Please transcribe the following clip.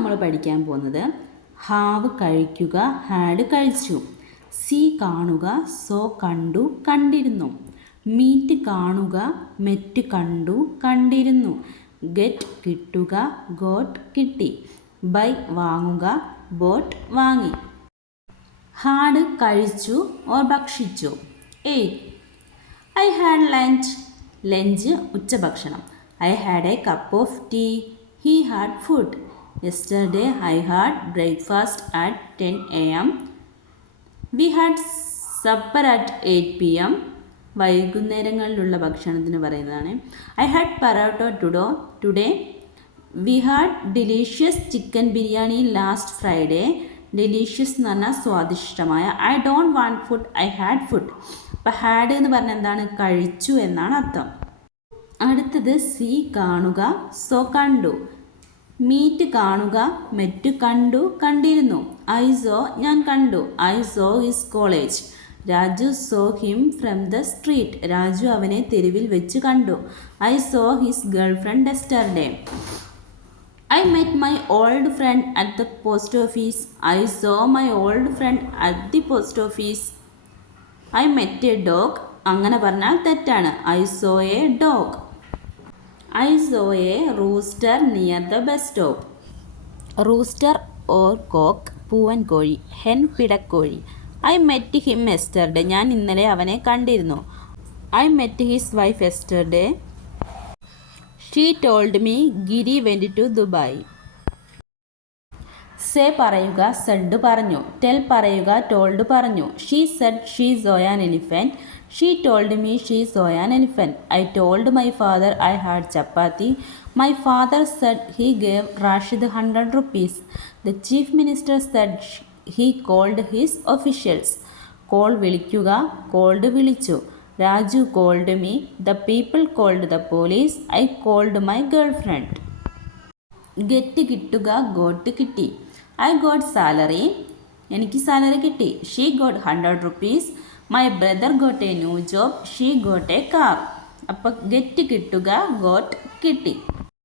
നമ്മൾ പഠിക്കാൻ പോകുന്നത് ഹാവ് കഴിക്കുക, ഹാഡ് കഴിച്ചു. സീ കാണുക, സോ കണ്ടു, കണ്ടിരുന്നു. മീറ്റ് കാണുക, മെറ്റ് കണ്ടു, കണ്ടിരുന്നു. ഗെറ്റ് കിട്ടുക, ഗോട്ട് കിട്ടി. ബൈ വാങ്ങുക, ബോട്ട് വാങ്ങി. ഹാഡ് കഴിച്ചു ഓർ ഭക്ഷിച്ചു. 8. ഐ ഹാഡ് ലഞ്ച്, ലഞ്ച് ഉച്ചഭക്ഷണം. I had a cup of tea, he had food. Yesterday I had breakfast at 10 a.m. We had supper at 8 p.m. വൈകുന്നേരങ്ങളിലുള്ള ഭക്ഷണത്തിന് പറയുന്നതാണ്. I had paratha today. We had delicious chicken biryani last Friday. Delicious എന്ന് പറഞ്ഞാൽ സ്വാദിഷ്ടമായ. I don't want food, I had food. അപ്പോൾ had എന്ന് പറഞ്ഞാൽ എന്താണ്? കഴിച്ചു എന്നാണ് അർത്ഥം. അടുത്തത് സീ കാണുക, സോ കണ്ടു. മീറ്റ് കാണുക, മെറ്റ് കണ്ടു, കണ്ടിരുന്നു. ഐ സോ ഞാൻ കണ്ടു. I so his college. Raju saw him from the street. Raju അവനെ തെരുവിൽ വെച്ച് കണ്ടു. I so his girl friend yesterday. I met my old front at the post office. I so my old front at the post office. I met A dog. അങ്ങനെ പറഞ്ഞാൽ തെറ്റാണ്. I so A dog. I saw a rooster near the bus stop. Rooster or cock പൂവൻ കോഴി, hen പിടക്കോഴി. I met him yesterday. ഞാൻ ഇന്നലെ അവനെ കണ്ടിരുന്നു. I met his wife yesterday. She told me Giri went to Dubai. Say പറയുക, said പറഞ്ഞു. Tell പറയുക, told പറഞ്ഞു. She said she saw an elephant. She told me she saw an elephant. I told my father I had chapati. My father said he gave Rashid 100 rupees. The chief minister said he called his officials. Call വിളിക്കുക, called വിളിച്ചു. Raju called me. The people called the police. I called my girlfriend. Get കിട്ടുക, got കിട്ടി. I got salary. എനിക്ക് salary കിട്ടി. She got 100 rupees. My brother got a new job. She got a car. അപ്പോൾ get കിട്ടുക, got കിട്ടി.